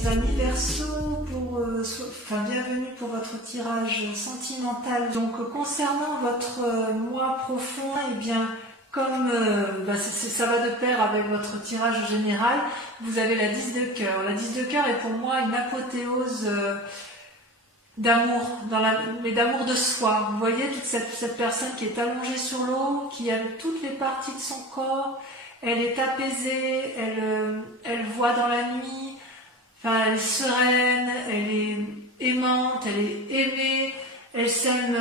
mes amis Verseau, bienvenue pour votre tirage sentimental. Donc concernant votre moi profond, eh bien comme ça va de pair avec votre tirage général, vous avez la 10 de cœur. La 10 de cœur est pour moi une apothéose d'amour, mais d'amour de soi. Vous voyez toute cette personne qui est allongée sur l'eau, qui aime toutes les parties de son corps, elle est apaisée, elle voit dans la nuit, enfin, elle est sereine, elle est aimante, elle est aimée, elle s'aime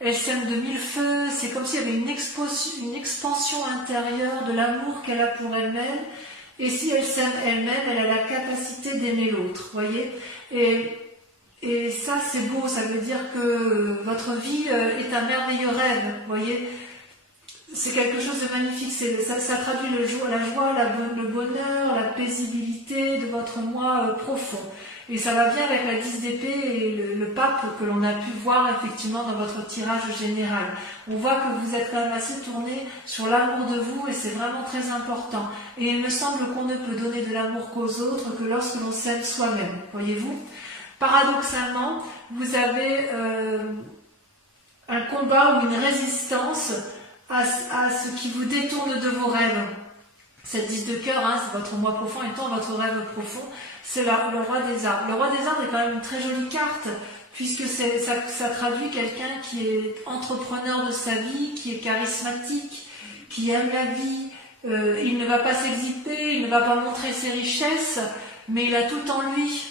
de mille feux. C'est comme s'il y avait une expansion intérieure de l'amour qu'elle a pour elle-même. Et si elle s'aime elle-même, elle a la capacité d'aimer l'autre, voyez. Et ça, c'est beau, ça veut dire que votre vie est un merveilleux rêve, voyez. C'est quelque chose de magnifique, ça traduit la joie, le bonheur, la paisibilité de votre moi profond. Et ça va bien avec la 10 d'épée et le pape que l'on a pu voir effectivement dans votre tirage général. On voit que vous êtes quand même assez tourné sur l'amour de vous et c'est vraiment très important. Et il me semble qu'on ne peut donner de l'amour qu'aux autres que lorsque l'on s'aime soi-même, voyez-vous. Paradoxalement, vous avez un combat ou une résistance à ce qui vous détourne de vos rêves. Cette 10 de cœur, c'est votre moi profond étant votre rêve profond, c'est le roi des arbres. Le roi des arbres est quand même une très jolie carte, puisque ça traduit quelqu'un qui est entrepreneur de sa vie, qui est charismatique, qui aime la vie. Il ne va pas s'exhiber, il ne va pas montrer ses richesses, mais il a tout en lui.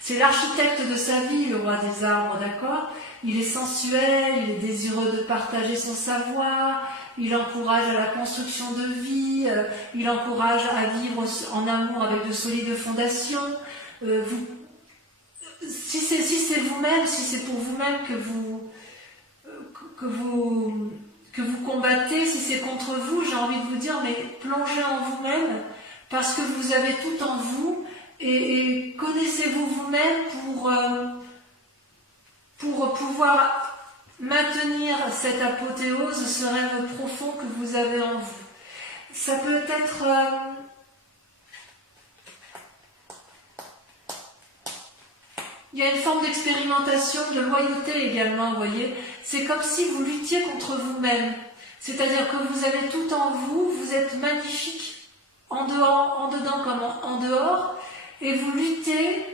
C'est l'architecte de sa vie, le roi des arbres, d'accord ? Il est sensuel, il est désireux de partager son savoir, il encourage à la construction de vie, il encourage à vivre en amour avec de solides fondations. Si c'est vous-même, si c'est pour vous-même que vous combattez, si c'est contre vous, j'ai envie de vous dire, mais plongez en vous-même, parce que vous avez tout en vous, et connaissez-vous vous-même pour pouvoir maintenir cette apothéose, ce rêve profond que vous avez en vous. Ça peut être... il y a une forme d'expérimentation, de loyauté également, vous voyez. C'est comme si vous luttiez contre vous-même. C'est-à-dire que vous avez tout en vous, vous êtes magnifique, en dedans comme en dehors, et vous luttez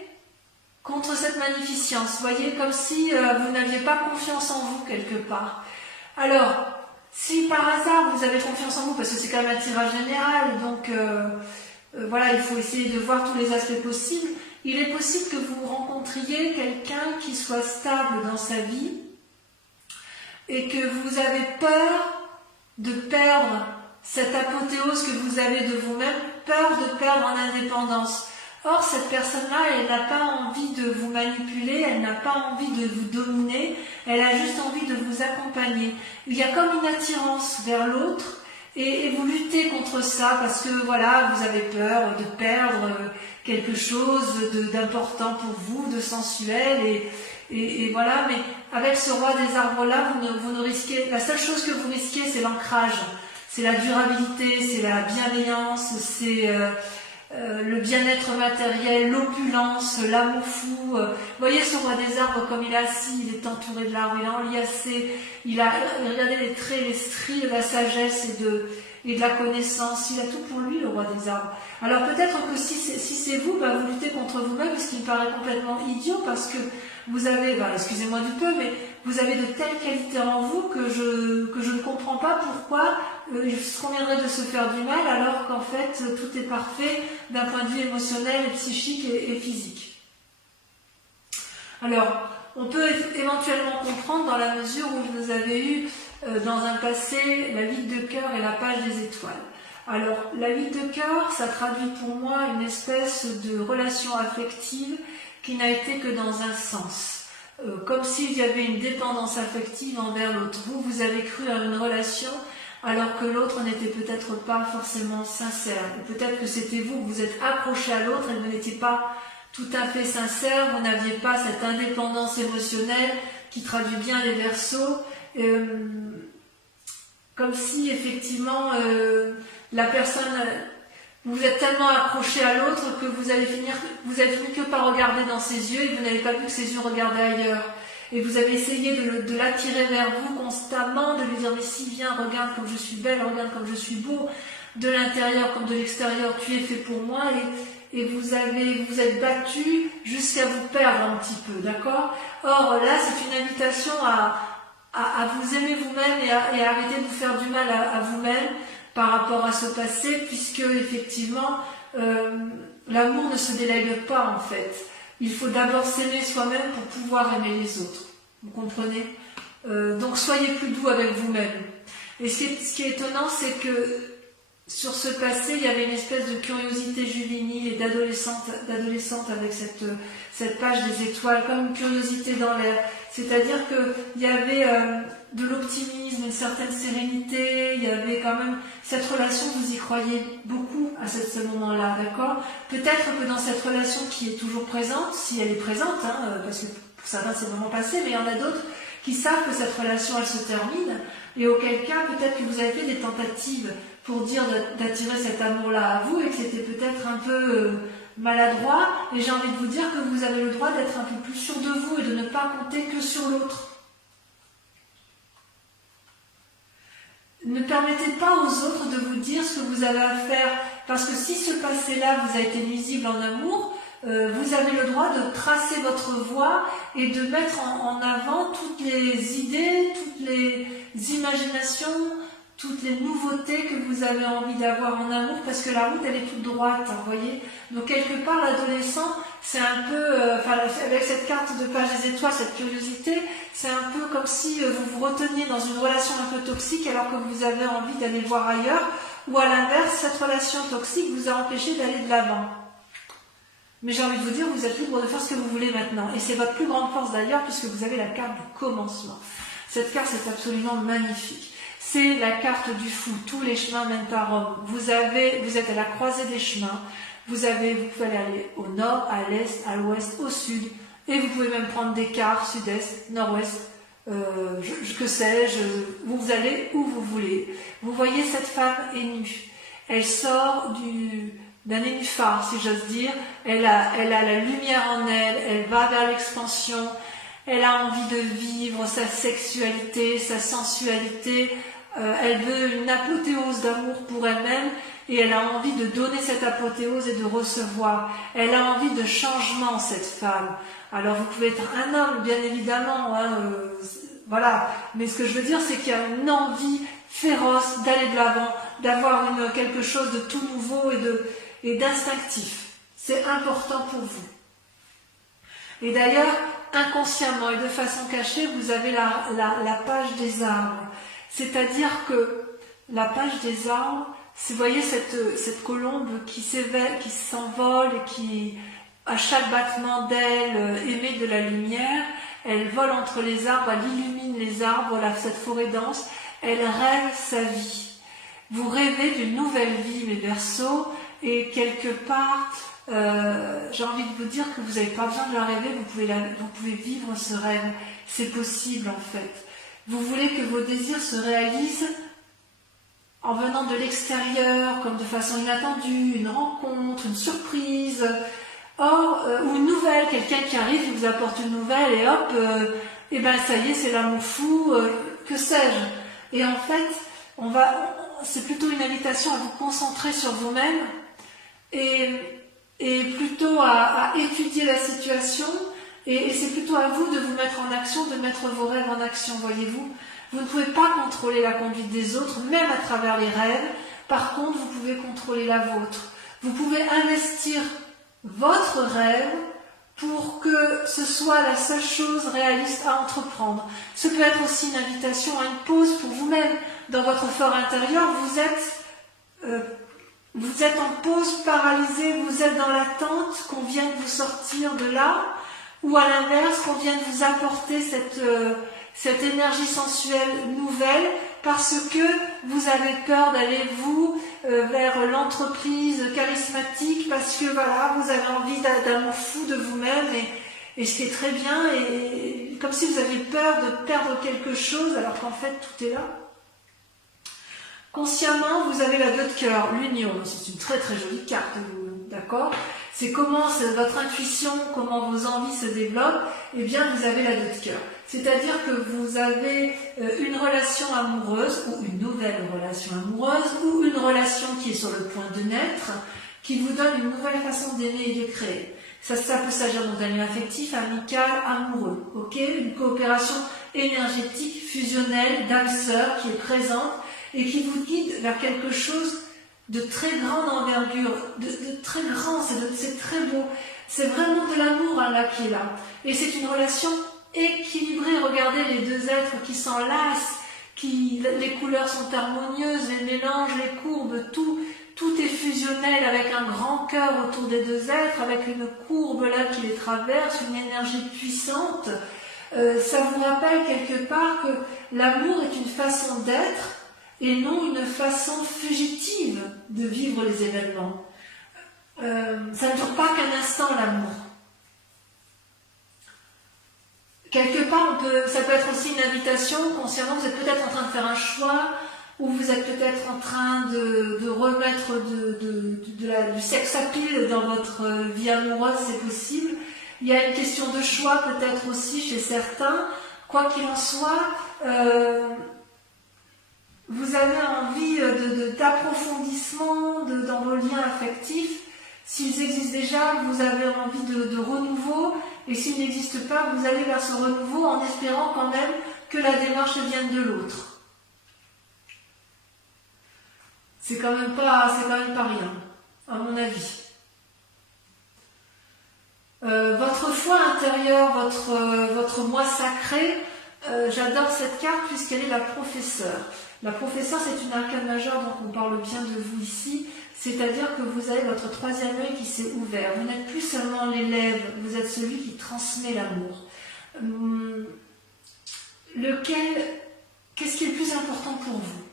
contre cette magnificence, vous voyez, comme si vous n'aviez pas confiance en vous quelque part. Alors, si par hasard vous avez confiance en vous, parce que c'est quand même un tirage général, donc voilà, il faut essayer de voir tous les aspects possibles, il est possible que vous rencontriez quelqu'un qui soit stable dans sa vie et que vous avez peur de perdre cette apothéose que vous avez de vous-même, peur de perdre en indépendance. Or, cette personne-là, elle n'a pas envie de vous manipuler, elle n'a pas envie de vous dominer, elle a juste envie de vous accompagner. Il y a comme une attirance vers l'autre et vous luttez contre ça parce que voilà, vous avez peur de perdre quelque chose d'important pour vous, de sensuel et voilà. Mais avec ce roi des arbres-là, vous ne risquez... La seule chose que vous risquez, c'est l'ancrage, c'est la durabilité, c'est la bienveillance, c'est... le bien-être matériel, l'opulence, l'amour fou. Vous voyez ce roi des arbres comme il est assis, il est entouré de l'arbre, il est enliassé, regardez les traits, les stries de la sagesse et de la connaissance, il a tout pour lui, le roi des arbres. Alors peut-être que si c'est vous, vous luttez contre vous-même, ce qui me paraît complètement idiot, parce que vous avez, excusez-moi du peu, mais vous avez de telles qualités en vous que je ne comprends pas pourquoi il se conviendrait de se faire du mal alors qu'en fait tout est parfait d'un point de vue émotionnel, psychique et physique. Alors, on peut éventuellement comprendre dans la mesure où vous avez eu dans un passé la 8 de cœur et la page des étoiles. Alors, la 8 de cœur, ça traduit pour moi une espèce de relation affective qui n'a été que dans un sens. Comme s'il y avait une dépendance affective envers l'autre. Vous avez cru à une relation alors que l'autre n'était peut-être pas forcément sincère. Peut-être que c'était vous êtes accroché à l'autre et vous n'étiez pas tout à fait sincère, vous n'aviez pas cette indépendance émotionnelle qui traduit bien les Verseaux. Comme si effectivement la personne Vous êtes tellement accroché à l'autre que vous avez fini que par regarder dans ses yeux et vous n'avez pas vu que ses yeux regardaient ailleurs. Et vous avez essayé de l'attirer vers vous constamment, de lui dire mais si viens, regarde comme je suis belle, regarde comme je suis beau, de l'intérieur comme de l'extérieur, tu es fait pour moi et vous êtes battu jusqu'à vous perdre un petit peu, d'accord? Or là c'est une invitation à vous aimer vous-même et à arrêter de vous faire du mal à vous-même par rapport à ce passé, puisque effectivement l'amour ne se délègue pas en fait. Il faut d'abord s'aimer soi-même pour pouvoir aimer les autres. Vous comprenez? Donc soyez plus doux avec vous-même. Et ce qui est étonnant, c'est que sur ce passé, il y avait une espèce de curiosité juvénile et d'adolescente avec cette page des étoiles, comme une curiosité dans l'air. C'est-à-dire qu'il y avait de l'optimisme, une certaine sérénité, il y avait quand même cette relation, vous y croyez beaucoup à ce moment-là, d'accord? Peut-être que dans cette relation qui est toujours présente, si elle est présente, hein, parce que pour certains c'est vraiment passé, mais il y en a d'autres qui savent que cette relation elle se termine, et auquel cas peut-être que vous avez fait des tentatives pour dire d'attirer cet amour-là à vous et que c'était peut-être un peu maladroit, et j'ai envie de vous dire que vous avez le droit d'être un peu plus sûr de vous et de ne pas compter que sur l'autre. Ne permettez pas aux autres de vous dire ce que vous avez à faire, parce que si ce passé-là vous a été nuisible en amour, vous avez le droit de tracer votre voie et de mettre en avant toutes les idées, toutes les imaginations, toutes les nouveautés que vous avez envie d'avoir en amour, parce que la route elle est toute droite, hein, vous voyez. Donc quelque part l'adolescent, c'est un peu, avec cette carte de page des étoiles, cette curiosité, c'est un peu comme si vous vous reteniez dans une relation un peu toxique alors que vous avez envie d'aller voir ailleurs, ou à l'inverse, cette relation toxique vous a empêché d'aller de l'avant. Mais j'ai envie de vous dire, vous êtes libre de faire ce que vous voulez maintenant. Et c'est votre plus grande force d'ailleurs, puisque vous avez la carte du commencement. Cette carte, c'est absolument magnifique. C'est la carte du fou. Tous les chemins mènent à Rome. Vous êtes à la croisée des chemins. Vous pouvez aller au nord, à l'est, à l'ouest, au sud. Et vous pouvez même prendre des quarts, sud-est, nord-ouest, que sais-je. Vous allez où vous voulez. Vous voyez, cette femme est nue. Elle sort d'un nénuphar, si j'ose dire. Elle a la lumière en elle. Elle va vers l'expansion. Elle a envie de vivre sa sexualité, sa sensualité. Elle veut une apothéose d'amour pour elle-même et elle a envie de donner cette apothéose et de recevoir. Elle a envie de changement, cette femme. Alors vous pouvez être un homme, bien évidemment, hein, voilà. Mais ce que je veux dire, c'est qu'il y a une envie féroce d'aller de l'avant, d'avoir quelque chose de tout nouveau et d'instinctif. C'est important pour vous. Et d'ailleurs, inconsciemment et de façon cachée, vous avez la page des arbres. C'est-à-dire que la page des arbres, vous voyez cette colombe qui s'envole et qui, à chaque battement d'aile, émet de la lumière. Elle vole entre les arbres, elle illumine les arbres, cette forêt dense. Elle rêve sa vie. Vous rêvez d'une nouvelle vie, mes Verseaux, et quelque part, j'ai envie de vous dire que vous n'avez pas besoin de la rêver, vous pouvez vivre ce rêve. C'est possible en fait. Vous voulez que vos désirs se réalisent en venant de l'extérieur, comme de façon inattendue, une rencontre, une surprise, ou une nouvelle, quelqu'un qui arrive, qui vous apporte une nouvelle, et hop, et ben ça y est, c'est l'amour fou, que sais-je. Et en fait, c'est plutôt une invitation à vous concentrer sur vous-même, et plutôt à étudier la situation, et c'est plutôt à vous de vous mettre en action, de mettre vos rêves en action, voyez-vous. Vous ne pouvez pas contrôler la conduite des autres, même à travers les rêves. Par contre, vous pouvez contrôler la vôtre. Vous pouvez investir votre rêve pour que ce soit la seule chose réaliste à entreprendre. Ce peut être aussi une invitation à une pause pour vous-même. Dans votre fort intérieur, vous êtes en pause, paralysé, vous êtes dans l'attente qu'on vienne vous sortir de là, ou à l'inverse, qu'on vienne vous apporter cette énergie sensuelle nouvelle, parce que vous avez peur d'aller vers l'entreprise charismatique, parce que voilà, vous avez envie d'amour fou de vous-même, et ce qui est très bien, et comme si vous aviez peur de perdre quelque chose, alors qu'en fait tout est là. Consciemment, vous avez la 2 de cœur, l'union. C'est une très très jolie carte, d'accord? C'est comment votre intuition, comment vos envies se développent. Eh bien, vous avez la 2 de cœur. C'est-à-dire que vous avez une relation amoureuse, ou une nouvelle relation amoureuse, ou une relation qui est sur le point de naître, qui vous donne une nouvelle façon d'aimer et de créer. Ça peut s'agir d'un lien affectif, amical, amoureux, ok? Une coopération énergétique, fusionnelle, d'âme sœur qui est présente et qui vous guide vers quelque chose de très grande envergure, de très grand, c'est très beau. C'est vraiment de l'amour là qui est là. Et c'est une relation équilibrée. Regardez les 2 êtres qui s'enlacent, les couleurs sont harmonieuses, les mélanges, les courbes, tout est fusionnel avec un grand cœur autour des 2 êtres, avec une courbe là qui les traverse, une énergie puissante. Ça vous rappelle quelque part que l'amour est une façon d'être et non une façon fugitive de vivre les événements. Ça ne dure pas qu'un instant, l'amour. Quelque part, ça peut être aussi une invitation, consciemment, vous êtes peut-être en train de faire un choix, ou vous êtes peut-être en train de remettre du sex appeal dans votre vie amoureuse, c'est possible. Il y a une question de choix peut-être aussi chez certains. Quoi qu'il en soit, vous avez envie d'approfondissement dans vos liens affectifs. S'ils existent déjà, vous avez envie de renouveau. Et s'ils n'existent pas, vous allez vers ce renouveau en espérant quand même que la démarche vienne de l'autre. C'est quand même pas rien, à mon avis. Votre foi intérieure, votre moi sacré, j'adore cette carte puisqu'elle est la professeure. La professeure, c'est une arcane majeure, donc on parle bien de vous ici, c'est-à-dire que vous avez votre 3e œil qui s'est ouvert. Vous n'êtes plus seulement l'élève, vous êtes celui qui transmet l'amour. Qu'est-ce qui est le plus important pour vous,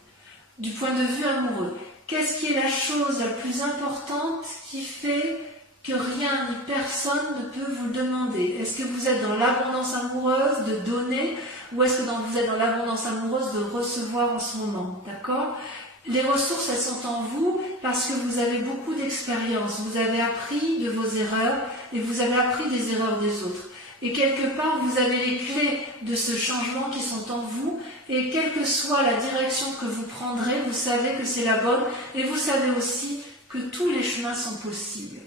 du point de vue amoureux? Qu'est-ce qui est la chose la plus importante qui fait que rien ni personne ne peut vous le demander? Est-ce que vous êtes dans l'abondance amoureuse de donner ou est-ce que vous êtes dans l'abondance amoureuse de recevoir en ce moment? D'accord? Les ressources, elles sont en vous parce que vous avez beaucoup d'expérience. Vous avez appris de vos erreurs et vous avez appris des erreurs des autres. Et quelque part, vous avez les clés de ce changement qui sont en vous. Et quelle que soit la direction que vous prendrez, vous savez que c'est la bonne. Et vous savez aussi que tous les chemins sont possibles.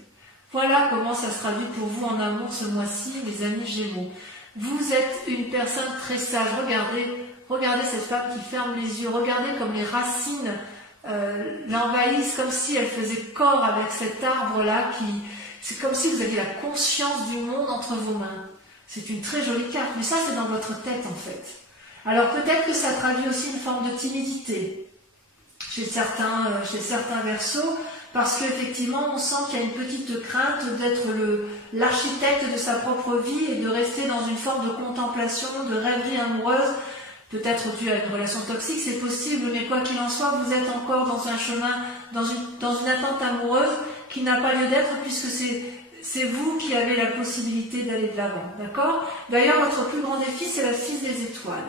Voilà comment ça se traduit pour vous en amour ce mois-ci, les amis Gémeaux. Vous êtes une personne très sage. Regardez cette femme qui ferme les yeux. Regardez comme les racines l'envahissent, comme si elle faisait corps avec cet arbre-là. C'est comme si vous aviez la conscience du monde entre vos mains. C'est une très jolie carte, mais ça c'est dans votre tête en fait. Alors peut-être que ça traduit aussi une forme de timidité chez certains Verseaux, parce qu'effectivement on sent qu'il y a une petite crainte d'être l'architecte de sa propre vie et de rester dans une forme de contemplation, de rêverie amoureuse, peut-être dû à une relation toxique, c'est possible, mais quoi qu'il en soit, vous êtes encore dans un chemin, dans une attente amoureuse qui n'a pas lieu d'être puisque c'est vous qui avez la possibilité d'aller de l'avant, d'accord? D'ailleurs, votre plus grand défi, c'est la 6 des étoiles.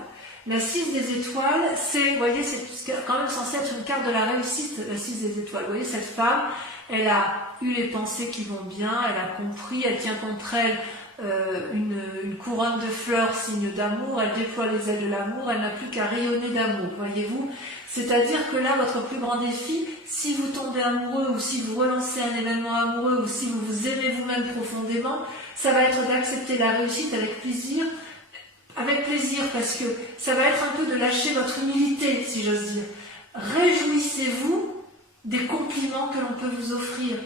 La 6 des étoiles, vous voyez, c'est quand même censé être une carte de la réussite, la 6 des étoiles. Vous voyez, cette femme, elle a eu les pensées qui vont bien, elle a compris, elle tient contre elle une couronne de fleurs, signe d'amour, elle déploie les ailes de l'amour, elle n'a plus qu'à rayonner d'amour, voyez-vous. C'est-à-dire que là, votre plus grand défi, si vous tombez amoureux ou si vous relancez un événement amoureux ou si vous vous aimez vous-même profondément, ça va être d'accepter la réussite avec plaisir parce que ça va être un peu de lâcher votre humilité, si j'ose dire. Réjouissez-vous des compliments que l'on peut vous offrir.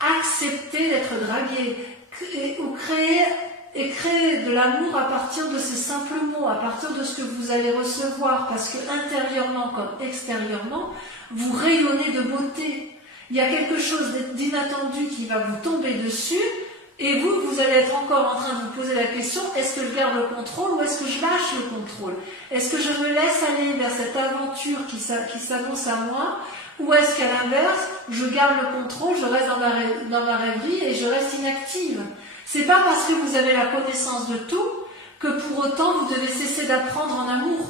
Acceptez d'être dragué ou créer de l'amour à partir de ces simples mots, à partir de ce que vous allez recevoir, parce que intérieurement comme extérieurement, vous rayonnez de beauté. Il y a quelque chose d'inattendu qui va vous tomber dessus, et vous allez être encore en train de vous poser la question, est-ce que je garde le contrôle ou est-ce que je lâche le contrôle? Est-ce que je me laisse aller vers cette aventure qui s'annonce à moi, ou est-ce qu'à l'inverse, je garde le contrôle, je reste dans ma rêverie et je reste inactive? C'est pas parce que vous avez la connaissance de tout que pour autant vous devez cesser d'apprendre en amour.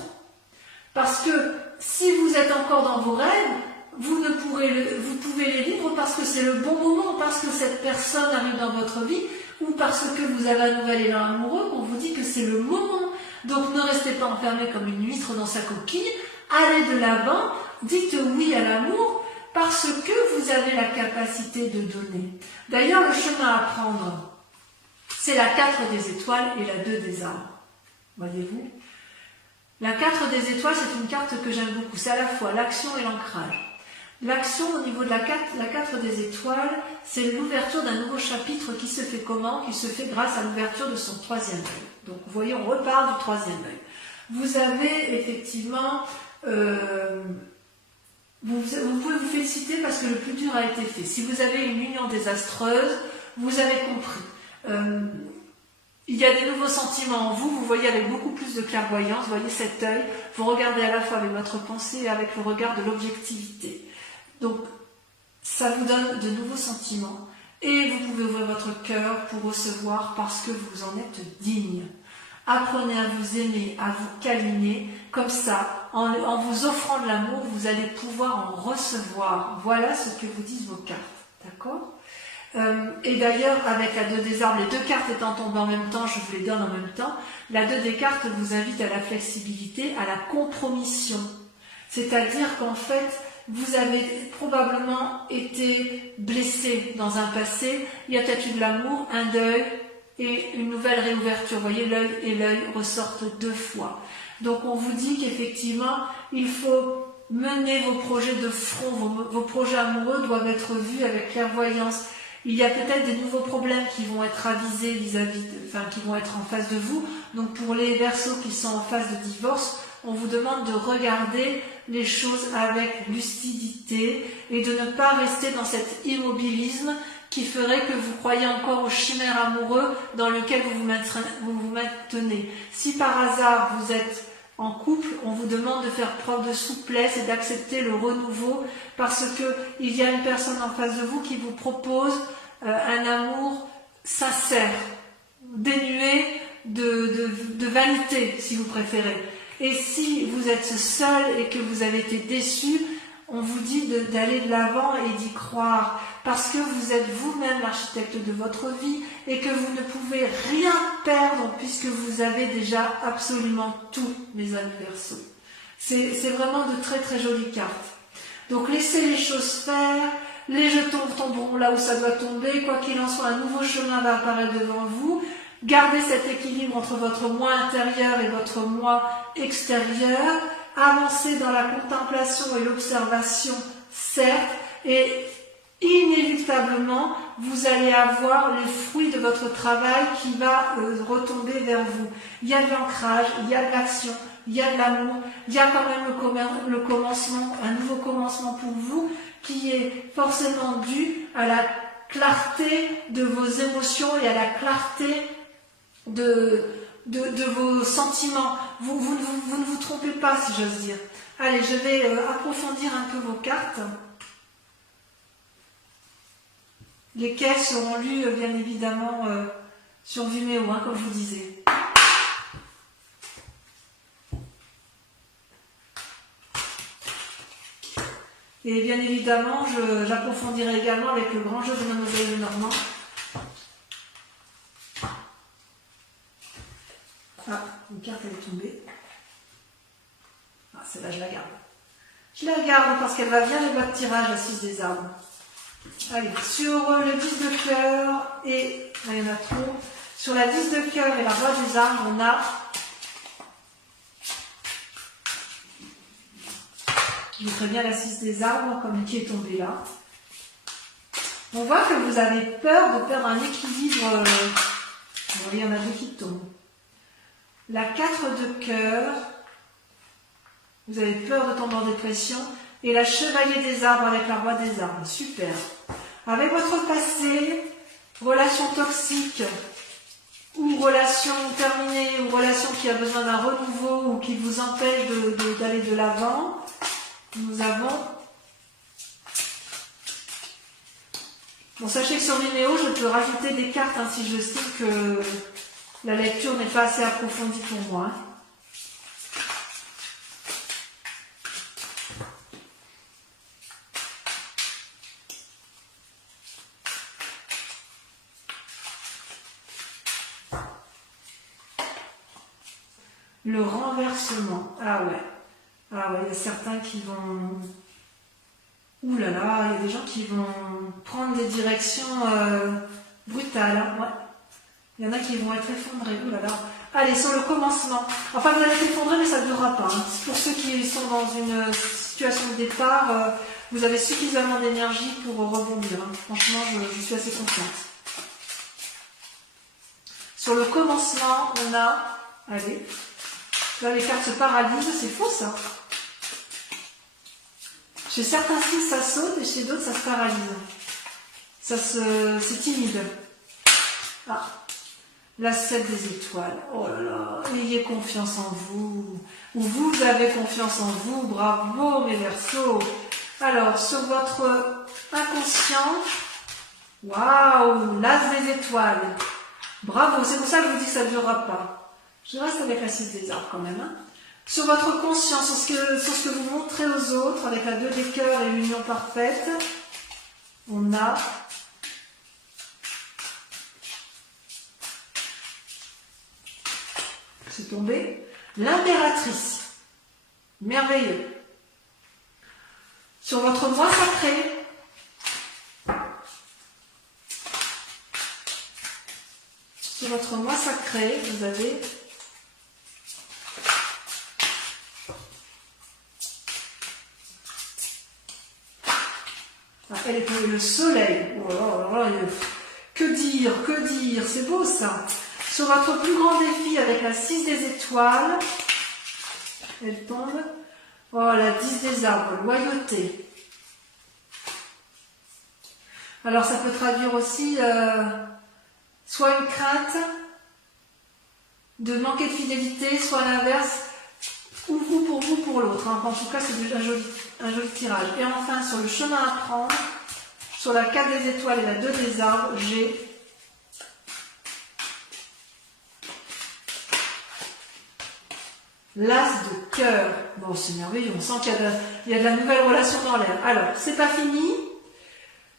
Parce que si vous êtes encore dans vos rêves, vous pouvez les vivre parce que c'est le bon moment, parce que cette personne arrive dans votre vie, ou parce que vous avez un nouvel élan amoureux, on vous dit que c'est le moment. Donc ne restez pas enfermé comme une huître dans sa coquille, allez de l'avant, dites oui à l'amour, parce que vous avez la capacité de donner. D'ailleurs, le chemin à prendre, c'est la 4 des étoiles et la 2 des arbres. Voyez-vous? La 4 des étoiles, c'est une carte que j'aime beaucoup. C'est à la fois l'action et l'ancrage. L'action au niveau de la 4 des étoiles, c'est l'ouverture d'un nouveau chapitre qui se fait comment? Qui se fait grâce à l'ouverture de son 3e œil. Donc vous voyez, on repart du 3e œil. Vous avez effectivement... vous pouvez vous féliciter parce que le plus dur a été fait. Si vous avez une union désastreuse, vous avez compris. Il y a des nouveaux sentiments en vous, vous voyez avec beaucoup plus de clairvoyance, vous voyez cet œil, vous regardez à la fois avec votre pensée et avec le regard de l'objectivité. Donc, ça vous donne de nouveaux sentiments et vous pouvez ouvrir votre cœur pour recevoir parce que vous en êtes digne. Apprenez à vous aimer, à vous câliner, comme ça, en vous offrant de l'amour, vous allez pouvoir en recevoir. Voilà ce que vous disent vos cartes, d'accord ? Et d'ailleurs, avec la 2 des arbres, les 2 cartes étant tombées en même temps, je vous les donne en même temps, la 2 des cartes vous invite à la flexibilité, à la compromission. C'est-à-dire qu'en fait, vous avez probablement été blessé dans un passé, il y a peut-être eu de l'amour, un deuil et une nouvelle réouverture. Vous voyez, l'œil et l'œil ressortent 2 fois. Donc on vous dit qu'effectivement, il faut mener vos projets de front, vos projets amoureux doivent être vus avec clairvoyance. Il y a peut-être des nouveaux problèmes qui vont être avisés qui vont être en face de vous. Donc pour les Verseaux qui sont en phase de divorce, on vous demande de regarder les choses avec lucidité et de ne pas rester dans cet immobilisme qui ferait que vous croyez encore aux chimères amoureux dans lequel vous vous maintenez. Si par hasard vous êtes en couple, on vous demande de faire preuve de souplesse et d'accepter le renouveau parce qu'il y a une personne en face de vous qui vous propose un amour sincère, dénué de vanité, si vous préférez. Et si vous êtes seul et que vous avez été déçu, on vous dit d'aller de l'avant et d'y croire, parce que vous êtes vous-même l'architecte de votre vie et que vous ne pouvez rien perdre puisque vous avez déjà absolument tout, mes amis Verseaux. C'est vraiment de très très jolies cartes. Donc laissez les choses faire, les jetons tomberont là où ça doit tomber, quoi qu'il en soit, un nouveau chemin va apparaître devant vous. Gardez cet équilibre entre votre moi intérieur et votre moi extérieur. Avancez dans la contemplation et l'observation, certes, et inévitablement, vous allez avoir les fruits de votre travail qui va retomber vers vous. Il y a de l'ancrage, il y a de l'action, il y a de l'amour, il y a quand même le commencement, un nouveau commencement pour vous, qui est forcément dû à la clarté de vos émotions et à la clarté de vos sentiments. Vous ne vous trompez pas, si j'ose dire. Allez, je vais approfondir un peu vos cartes. Les quais seront lus, bien évidemment, sur Vimeo, comme je vous disais. Et bien évidemment, j'approfondirai également avec le grand jeu de Mademoiselle Lenormand. Ah, une carte elle est tombée. Ah, celle-là, je la garde. Je la garde parce qu'elle va bien avec votre tirage, la 6 des arbres. Allez, sur le 10 de cœur et... Là, il y en a trop. Sur la 10 de cœur et la roi des arbres, on a... Je mettrai bien la 6 des arbres, comme qui est tombée là. On voit que vous avez peur de perdre un équilibre. Vous voyez, il y en a 2 qui tombent. La 4 de cœur, vous avez peur de tomber en dépression. Et la chevalier des arbres avec la roi des arbres. Super. Avec votre passé, relation toxique, ou relation terminée, ou relation qui a besoin d'un renouveau, ou qui vous empêche d'aller de l'avant, nous avons... Bon, sachez que sur Vimeo, je peux rajouter des cartes si je estime que la lecture n'est pas assez approfondie pour moi. Le renversement. Ah ouais. Ah ouais, il y a certains qui vont... Ouh là là, il y a des gens qui vont prendre des directions brutales. Hein, ouais. Il y en a qui vont être effondrés. Ouh là là. Allez, sur le commencement. Enfin, vous allez être effondrés, mais ça ne durera pas. Hein. Pour ceux qui sont dans une situation de départ, vous avez suffisamment d'énergie pour rebondir. Hein. Franchement, je suis assez confiante. Sur le commencement, on a... Allez. Là, les cartes se paralysent. C'est faux, ça. Chez certains signes, ça saute et chez d'autres, ça se paralyse. C'est timide. Ah. La 7 des étoiles. Oh là là. Ayez confiance en vous. Ou vous avez confiance en vous. Bravo, mes Verseaux. Alors, sur votre inconscient. Waouh. L'as des étoiles. Bravo. C'est pour ça que je vous dis que ça ne durera pas. Je reste avec la 6 des arbres quand même. Hein. Sur votre conscience, sur ce que vous montrez aux autres, avec la 2 des cœurs et l'union parfaite, on a c'est tombé l'impératrice. Merveilleux. Sur votre moi sacré, vous avez elle est le soleil. Oh là là, que dire, c'est beau ça. Sur votre plus grand défi avec la 6 des étoiles, elle tombe. Oh, la 10 des arbres, loyauté. Alors ça peut traduire aussi soit une crainte de manquer de fidélité, soit l'inverse, ou vous pour vous pour l'autre. Hein. En tout cas, c'est un joli tirage. Et enfin, sur le chemin à prendre, sur la 4 des étoiles et la 2 des arbres, j'ai l'as de cœur. Bon, c'est merveilleux, on sent qu'il y a de la nouvelle relation dans l'air. Alors, c'est pas fini.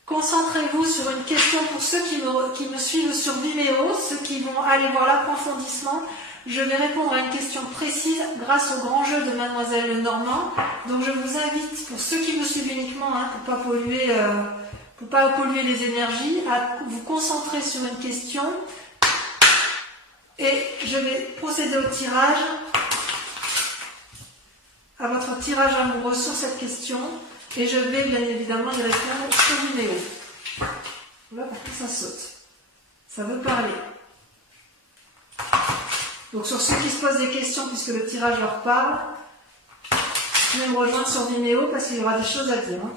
Concentrez-vous sur une question pour ceux qui me suivent sur Vimeo, ceux qui vont aller voir l'approfondissement. Je vais répondre à une question précise grâce au grand jeu de Mademoiselle Lenormand. Donc je vous invite, pour ceux qui me suivent uniquement, hein, pour pas polluer les énergies, à vous concentrer sur une question. Et je vais procéder au tirage, à votre tirage amoureux sur cette question. Et je vais bien évidemment y répondre sur Vimeo. Là, par contre, ça saute. Ça veut parler. Donc sur ceux qui se posent des questions, puisque le tirage leur parle, je vais me rejoindre sur Vimeo parce qu'il y aura des choses à dire. Hein.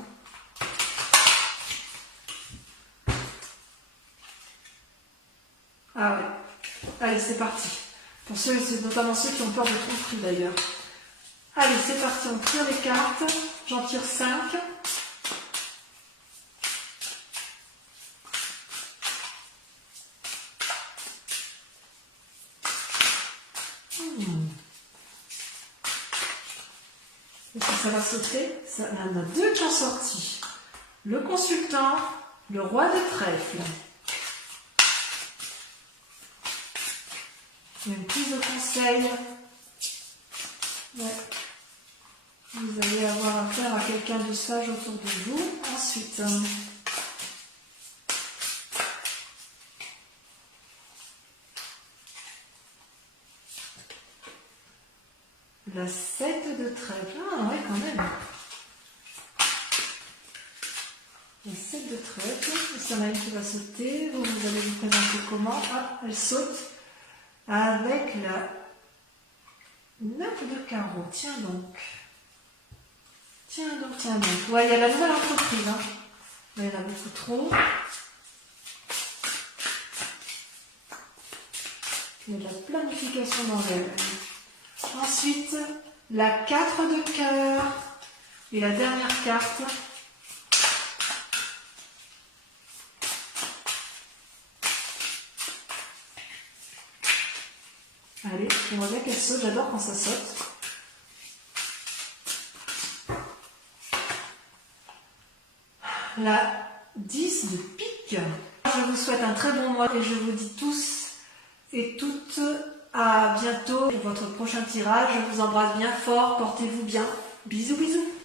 Ah ouais. Allez, c'est parti. Pour ceux, c'est notamment ceux qui ont peur de tromperie d'ailleurs. Allez, c'est parti, on tire les cartes. J'en tire 5. Est-ce que ça va sauter? Il y en a 2 qui ont sorti. Le consultant, le roi de trèfle. Une prise de conseil. Ouais. Vous allez avoir affaire à quelqu'un de sage autour de vous. Ensuite, la 7 de trèfle. Ah ouais, quand même. La 7 de trèfle. Il y en a une qui va sauter. Vous allez vous présenter comment? Ah, elle saute. Avec la 9 de carreau. Tiens donc. Tiens donc. Ouais, il y a la nouvelle entreprise. Hein. Il y en a beaucoup trop. Il y a de la planification dans elle. Ensuite, la 4 de cœur. Et la dernière carte. Allez, on voit bien qu'elle saute. J'adore quand ça saute. La 10 de pique. Je vous souhaite un très bon mois et je vous dis tous et toutes à bientôt pour votre prochain tirage. Je vous embrasse bien fort, portez-vous bien. Bisous bisous.